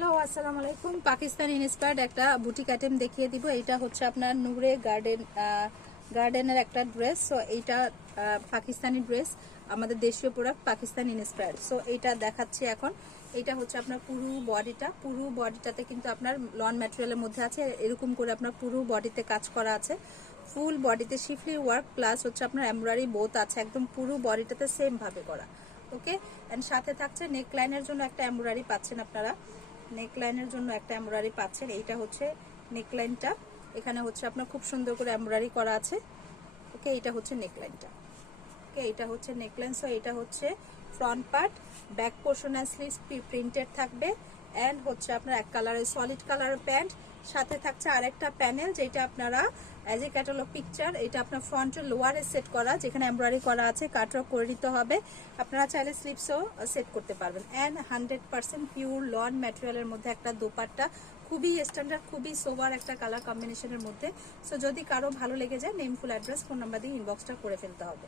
Hello আসসালামু আলাইকুম। Pakistani inspired একটা বুটিক আইটেম দেখিয়ে দিব। এটা হচ্ছে আপনার নূরে গার্ডেনের একটা ড্রেস। সো এইটা পাকিস্তানি ড্রেস, আমাদের দেশীয় প্রোডাক্ট, পাকিস্তানি ইন্সপায়ার্ড। সো এইটা দেখাচ্ছি এখন। এটা হচ্ছে আপনার পুরো বডিটাতে কিন্তু আপনার লন ম্যাটেরিয়ালের মধ্যে আছে। এরকম করে আপনার পুরো বডিতে কাজ করা আছে। ফুল বডিতে শিফলি ওয়ার্ক প্লাস হচ্ছে আপনার এমব্রয়ডারি বোথ আছে, একদম পুরো বডিটাতে সেম ভাবে করা। ওকে, এন্ড সাথে থাকছে নেক লাইনের জন্য একটা এমব্রয়ডারি পাচ্ছেন আপনারা। নেক লাইনের জন্য একটা এমব্রয়ডারি পাচ্ছেন। এইটা হচ্ছে নেক লাইনটা, এখানে হচ্ছে আপনার খুব সুন্দর করে এমব্রয়ডারি করা আছে। ওকে, এটা হচ্ছে নেক লাইনটা। ওকে, এটা হচ্ছে নেক লাইন। সো এটা হচ্ছে ফ্রন্ট পার্ট, ব্যাক পোর্শন আর স্লিভস প্রিন্টেড থাকবে। এন্ড হচ্ছে আপনার এক কালারের সলিড কালারের প্যান্ট, সাথে থাকছে আরেকটা প্যানেল যেটা আপনারা অ্যাজ এ ক্যাটালগ পিকচার। এটা আপনার ফ্রন্টের লোয়ারে সেট করা, যেখানে এমব্রয়ডারি করা আছে, কাটওয়ার্ক করে দিতে হবে। আপনারা চাইলে স্লিভসও সেট করতে পারবেন। অ্যান্ড 100% পিওর লন ম্যাটেরিয়ালের মধ্যে একটা দোপাট্টা, খুবই স্ট্যান্ডার্ড, খুবই সোবার একটা কালার কম্বিনেশনের মধ্যে। সো যদি কারো ভালো লেগে যায়, name, full address, phone number দিয়ে ইনবক্সটা করে ফেলতে হবে।